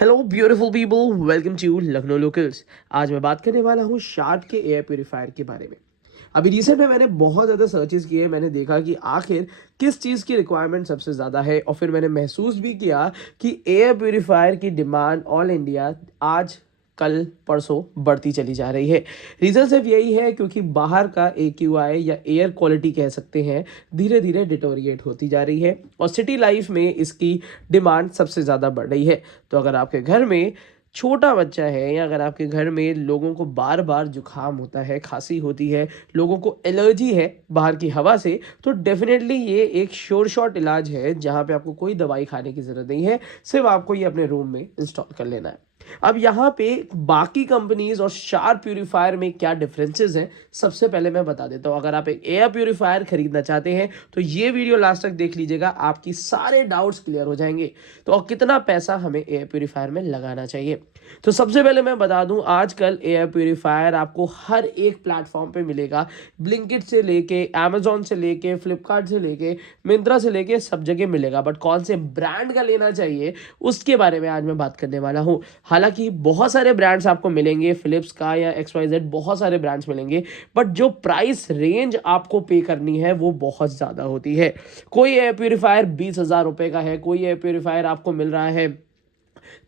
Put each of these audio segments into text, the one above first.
Hello beautiful people, welcome to Lucknow locals. आज मैं बात करने वाला हूँ शार्प के एयर प्योरीफायर के बारे में। अभी रिसेंट में मैंने बहुत ज़्यादा सर्चेस किए, मैंने देखा कि आखिर किस चीज़ की रिक्वायरमेंट सबसे ज़्यादा है, और फिर मैंने महसूस भी किया कि एयर प्योरीफायर की डिमांड ऑल इंडिया आज कल परसों बढ़ती चली जा रही है। रीज़न सिर्फ यही है क्योंकि बाहर का AQI या एयर क्वालिटी कह सकते हैं, धीरे धीरे डिटोरिएट होती जा रही है और सिटी लाइफ में इसकी डिमांड सबसे ज़्यादा बढ़ रही है। तो अगर आपके घर में छोटा बच्चा है या अगर आपके घर में लोगों को बार बार जुकाम होता है, खांसी होती है, लोगों को एलर्जी है बाहर की हवा से, तो डेफिनेटली ये एक श्योर शॉट इलाज है जहाँ पे आपको कोई दवाई खाने की ज़रूरत नहीं है, सिर्फ आपको ये अपने रूम में इंस्टॉल कर लेना है। अब यहाँ पे बाकी कंपनीज और शार्प प्यूरीफायर में क्या डिफरेंसेस हैं, सबसे पहले मैं बता देता हूँ। अगर आप एक एयर प्यूरीफायर खरीदना चाहते हैं तो ये वीडियो लास्ट तक देख लीजिएगा, आपकी सारे डाउट्स क्लियर हो जाएंगे। तो और कितना पैसा हमें एयर प्यूरीफायर में लगाना चाहिए, तो सबसे पहले मैं बता दूं, आजकल एयर प्यूरीफायर आपको हर एक प्लेटफॉर्म पे मिलेगा। ब्लिंकिट से लेके, अमेजोन से लेके, फ्लिपकार्ट से लेके, मिंत्रा से लेके, सब जगह मिलेगा। बट कौन से ब्रांड का लेना चाहिए उसके बारे में आज मैं बात करने वाला हूं। हालांकि बहुत सारे ब्रांड्स आपको मिलेंगे, फिलिप्स का या XYZ, बहुत सारे ब्रांड्स मिलेंगे, बट जो प्राइस रेंज आपको पे करनी है वो बहुत ज़्यादा होती है। कोई एयर प्यूरीफायर 20,000 रुपये का है, कोई एयर प्यूरीफायर आपको मिल रहा है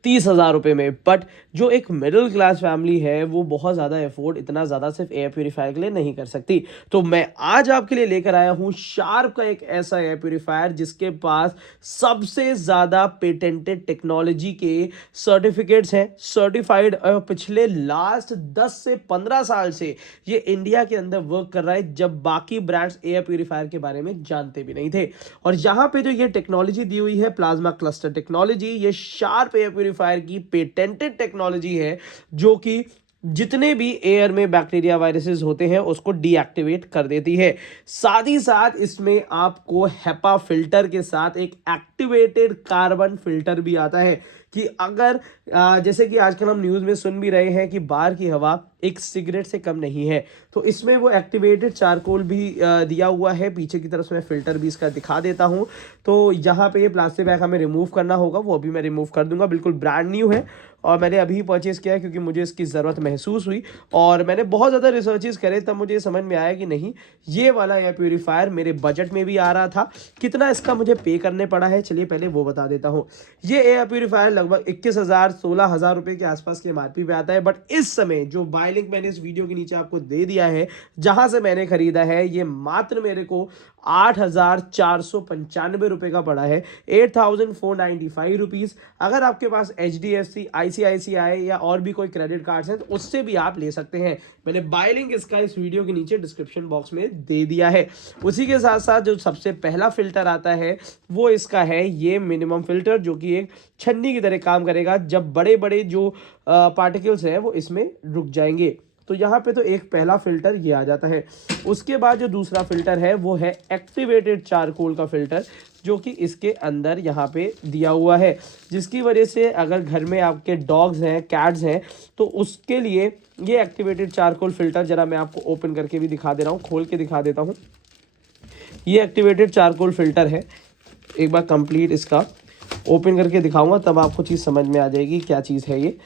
30,000 रुपये में। बट जो एक मिडिल क्लास फैमिली है वो बहुत ज़्यादा अफोर्ड इतना ज़्यादा सिर्फ एयर प्योरीफायर के लिए नहीं कर सकती। तो मैं आज आपके लिए लेकर आया हूँ शार्प का एक ऐसा एयर प्योरीफायर जिसके पास सबसे ज़्यादा पेटेंटेड टेक्नोलॉजी के सर्टिफिकेट्स हैं, सर्टिफाइड। पिछले लास्ट 10 से 15 साल से ये इंडिया के अंदर वर्क कर रहा है, जब बाकी ब्रांड्स एयर प्योरीफायर के बारे में जानते भी नहीं थे। और यहाँ पे जो ये टेक्नोलॉजी दी हुई है, प्लाज्मा क्लस्टर टेक्नोलॉजी, ये शार्प एयर प्योरीफायर की पेटेंटेड टेक्नोलॉजी है, जो कि जितने भी एयर में बैक्टीरिया वायरसेस होते हैं उसको डीएक्टिवेट कर देती है। साथ ही साथ इसमें आपको हेपा फिल्टर के साथ एक एक्टिवेटेड कार्बन फिल्टर भी आता है कि अगर जैसे कि आजकल हम न्यूज़ में सुन भी रहे हैं कि बाहर की हवा एक सिगरेट से कम नहीं है, तो इसमें वो एक्टिवेटेड चारकोल भी दिया हुआ है। पीछे की तरफ से मैं फिल्टर भी इसका दिखा देता हूँ। तो यहाँ पे ये प्लास्टिक बैग हमें रिमूव करना होगा, वो अभी मैं रिमूव कर दूंगा। बिल्कुल ब्रांड न्यू है और मैंने अभी परचेज़ किया है क्योंकि मुझे इसकी ज़रूरत महसूस हुई, और मैंने बहुत ज़्यादा रिसर्चेस करे तब मुझे समझ में आया कि नहीं, ये वाला एयर प्योरीफायर मेरे बजट में भी आ रहा था। कितना इसका मुझे पे करने पड़ा है, चलिए पहले वो बता देता हूँ। ये एयर प्योरीफायर लगभग 21,000-16,000 रुपये के आसपास के MRP पे आता है। बट इस समय जो बाय लिंक मैंने इस वीडियो के नीचे आपको दे दिया है, जहां से मैंने खरीदा है, ये मात्र मेरे को 8,495 रुपये का पड़ा है, 8,495 रुपीज़। अगर आपके पास HDFC, ICICI या और भी कोई क्रेडिट कार्ड्स हैं तो उससे भी आप ले सकते हैं। मैंने बाय लिंक इसका इस वीडियो के नीचे डिस्क्रिप्शन बॉक्स में दे दिया है। उसी के साथ साथ जो सबसे पहला फिल्टर आता है वो इसका है ये मिनिमम फिल्टर, जो कि एक छन्नी की तरह काम करेगा। जब बड़े बड़े जो पार्टिकल्स हैं वो इसमें रुक जाएंगे। तो यहाँ पे तो एक पहला फिल्टर ये आ जाता है। उसके बाद जो दूसरा फिल्टर है वो है एक्टिवेटेड चारकोल का फिल्टर, जो कि इसके अंदर यहाँ पे दिया हुआ है, जिसकी वजह से अगर घर में आपके डॉग्स हैं, कैट्स हैं, तो उसके लिए ये एक्टिवेटेड चारकोल फिल्टर, जरा मैं आपको ओपन करके भी दिखा दे रहा हूँ, खोल के दिखा देता हूँ। ये एक्टिवेटेड चारकोल फिल्टर है। एक बार कंप्लीट इसका ओपन करके दिखाऊंगा तब आपको चीज़ समझ में आ जाएगी क्या चीज़ है ये।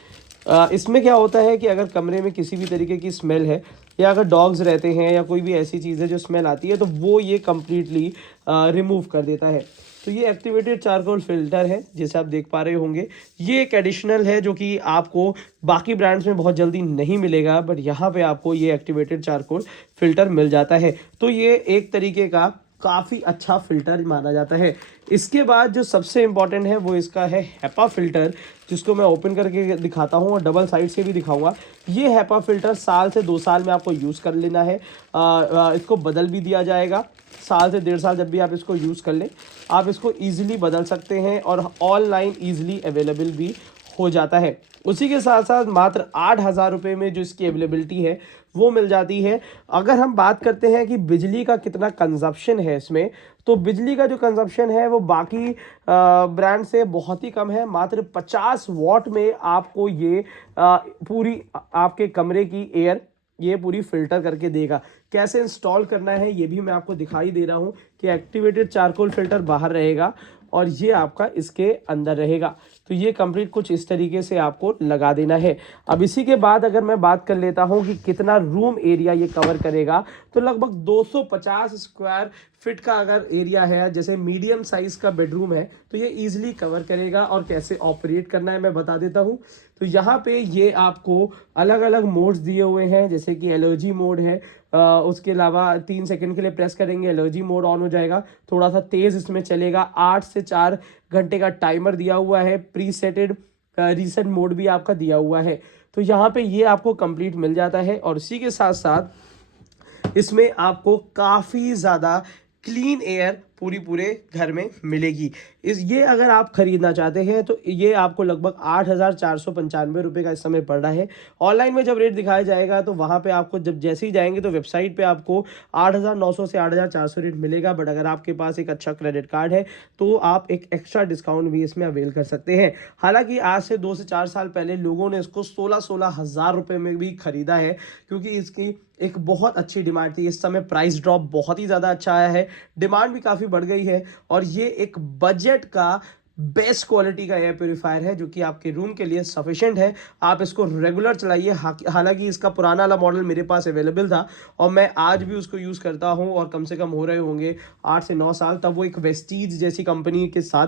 इसमें क्या होता है कि अगर कमरे में किसी भी तरीके की स्मेल है, या अगर डॉग्स रहते हैं या कोई भी ऐसी चीज़ है जो स्मेल आती है, तो वो ये कम्प्लीटली रिमूव कर देता है। तो ये एक्टिवेटेड चारकोल फिल्टर है, जैसे आप देख पा रहे होंगे। ये एक एडिशनल है जो कि आपको बाकी ब्रांड्स में बहुत जल्दी नहीं मिलेगा, बट यहाँ पे आपको ये एक्टिवेटेड चारकोल फिल्टर मिल जाता है। तो ये एक तरीके का काफ़ी अच्छा फिल्टर माना जाता है। इसके बाद जो सबसे इम्पॉर्टेंट है वो इसका है हेपा फिल्टर, जिसको मैं ओपन करके दिखाता हूँ और डबल साइड से भी दिखाऊंगा। ये हेपा फिल्टर साल से 2 साल में आपको यूज़ कर लेना है। इसको बदल भी दिया जाएगा। साल से 1.5 साल जब भी आप इसको यूज़ कर लें, आप इसको ईजिली बदल सकते हैं और ऑनलाइन ईजिली अवेलेबल भी हो जाता है। उसी के साथ साथ मात्र 8,000 रुपये में जो इसकी अवेलेबिलिटी है वो मिल जाती है। अगर हम बात करते हैं कि बिजली का कितना कंजप्शन है इसमें, तो बिजली का जो कंजप्शन है वो बाकी ब्रांड से बहुत ही कम है। मात्र 50 वॉट में आपको ये पूरी आपके कमरे की एयर ये पूरी फिल्टर करके देगा। कैसे इंस्टॉल करना है ये भी मैं आपको दिखाई दे रहा हूँ कि एक्टिवेटेड चारकोल फिल्टर बाहर रहेगा और ये आपका इसके अंदर रहेगा। तो ये कंप्लीट कुछ इस तरीके से आपको लगा देना है। अब इसी के बाद अगर मैं बात कर लेता हूँ कि कितना रूम एरिया ये कवर करेगा, तो लगभग 250 स्क्वायर फिट का अगर एरिया है, जैसे मीडियम साइज का बेडरूम है, तो ये इजीली कवर करेगा। और कैसे ऑपरेट करना है मैं बता देता हूँ। तो यहाँ पे ये आपको अलग अलग मोड्स दिए हुए हैं, जैसे कि एलर्जी मोड है, उसके अलावा 3 सेकंड के लिए प्रेस करेंगे एलर्जी मोड ऑन हो जाएगा, थोड़ा सा तेज इसमें चलेगा। 8 से 4 घंटे का टाइमर दिया हुआ है, प्री सेटेड रीसेट मोड भी आपका दिया हुआ है। तो यहाँ पे ये आपको कंप्लीट मिल जाता है। और इसी के साथ साथ इसमें आपको काफ़ी ज़्यादा क्लीन एयर पूरे घर में मिलेगी। ये अगर आप खरीदना चाहते हैं तो ये आपको लगभग 8,495 रुपये का इस समय पड़ रहा है। ऑनलाइन में जब रेट दिखाया जाएगा तो वहाँ पे आपको जब जैसे ही जाएंगे तो वेबसाइट पे आपको 8,900 से 8,400 रेट मिलेगा। बट अगर आपके पास एक अच्छा क्रेडिट कार्ड है तो आप एक एक्स्ट्रा डिस्काउंट भी इसमें अवेल कर सकते हैं। हालांकि आज से 2 से 4 साल पहले लोगों ने इसको 16 हज़ार रुपये में भी खरीदा है, क्योंकि इसकी एक बहुत अच्छी डिमांड थी। इस समय प्राइस ड्रॉप बहुत ही ज़्यादा अच्छा आया है, डिमांड भी काफ़ी बढ़ गई है। और ये एक बजट का बेस्ट क्वालिटी का एयर प्योरीफायर है, जो कि आपके रूम के लिए सफिशिएंट है। आप इसको रेगुलर चलाइए। हालांकि इसका पुराना वाला मॉडल मेरे पास अवेलेबल था और मैं आज भी उसको यूज़ करता हूं, और कम से कम हो रहे होंगे 8 से 9 साल। तब वो एक वेस्टीज जैसी कंपनी के साथ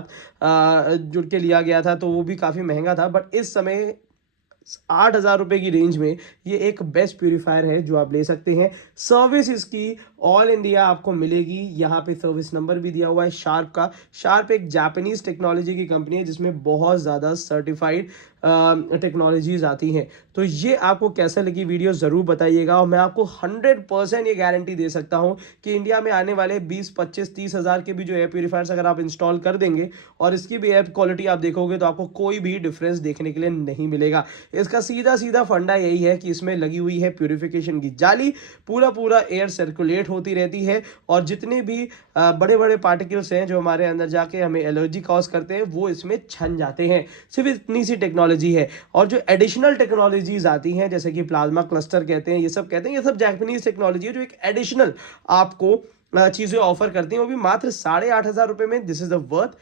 जुड़ के लिया गया था, तो वो भी काफ़ी महंगा था। बट इस समय 8,000 रुपये की रेंज में ये एक बेस्ट प्यूरीफायर है जो आप ले सकते हैं। सर्विस इसकी ऑल इंडिया आपको मिलेगी। यहाँ पे सर्विस नंबर भी दिया हुआ है शार्प का। शार्प एक जापानीज टेक्नोलॉजी की कंपनी है जिसमें बहुत ज़्यादा सर्टिफाइड टेक्नोलॉजीज आती हैं। तो ये आपको कैसा लगी वीडियो ज़रूर बताइएगा। और मैं आपको 100% ये गारंटी दे सकता हूँ कि इंडिया में आने वाले 20, 25, 30 हज़ार के भी जो एयर प्यूरीफायर्स अगर आप इंस्टॉल कर देंगे और इसकी भी एयर क्वालिटी आप देखोगे तो आपको कोई भी डिफरेंस देखने के लिए नहीं मिलेगा। इसका सीधा फंडा यही है कि इसमें लगी हुई है प्यूरिफिकेशन की जाली, पूरा एयर सर्कुलेट होती रहती है, और जितने भी बड़े बड़े पार्टिकल्स हैं जो हमारे अंदर जाके हमें एलर्जी कॉज करते हैं वो इसमें छन जाते हैं। सिर्फ इतनी सी टेक्नोलॉजी है। और जो एडिशनल टेक्नोलॉजीज आती हैं, जैसे कि प्लाज्मा क्लस्टर कहते हैं, ये सब जापानीज टेक्नोलॉजी है जो एक एडिशनल आपको चीज़ें ऑफर करती हैं, वो भी मात्र 8,500 रुपये में। This is the worth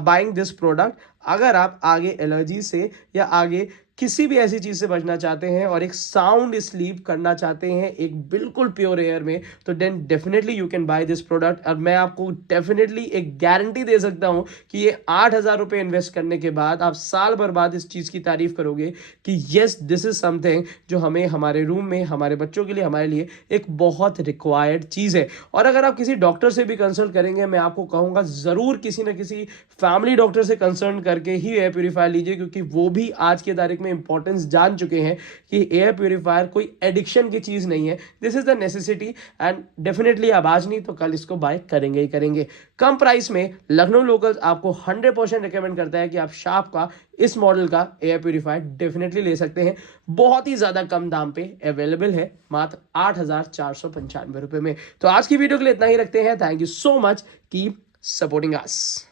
buying this product. अगर आप आगे एलर्जी से या आगे किसी भी ऐसी चीज़ से बचना चाहते हैं और एक साउंड स्लीप करना चाहते हैं एक बिल्कुल प्योर एयर में, तो then definitely you can buy this product. और मैं आपको डेफिनेटली एक गारंटी दे सकता हूं कि ये 8,000 रुपये इन्वेस्ट करने के बाद आप साल भर बाद इस चीज़ की तारीफ करोगे कि येस दिस इज समथिंग जो हमें हमारे रूम में, हमारे बच्चों के लिए, हमारे लिए एक बहुत रिक्वायर्ड चीज़ है। और अगर आप किसी डॉक्टर से भी कंसल्ट करेंगे, मैं आपको कहूँगा ज़रूर किसी न किसी फैमिली डॉक्टर से कंसल्ट करके ही एयर प्योरीफायर लीजिए, क्योंकि वो भी आज के तारीख में इंपॉर्टेंस जान चुके हैं कि एयर प्योरीफायर कोई एडिक्शन की चीज नहीं है। This is the necessity and definitely आप आज नहीं तो कल इसको बाय करेंगे ही करेंगे। कम प्राइस में लखनऊ लोकल्स आपको 100% रिकमेंड करता है कि आप शार्प का इस मॉडल का एयर प्योरीफायर डेफिनेटली ले सकते हैं। बहुत ही ज्यादा कम दाम पे अवेलेबल है, मात्र 8,495 रुपए में। तो आज की वीडियो के लिए इतना ही रखते हैं। Thank you so much keep supporting us.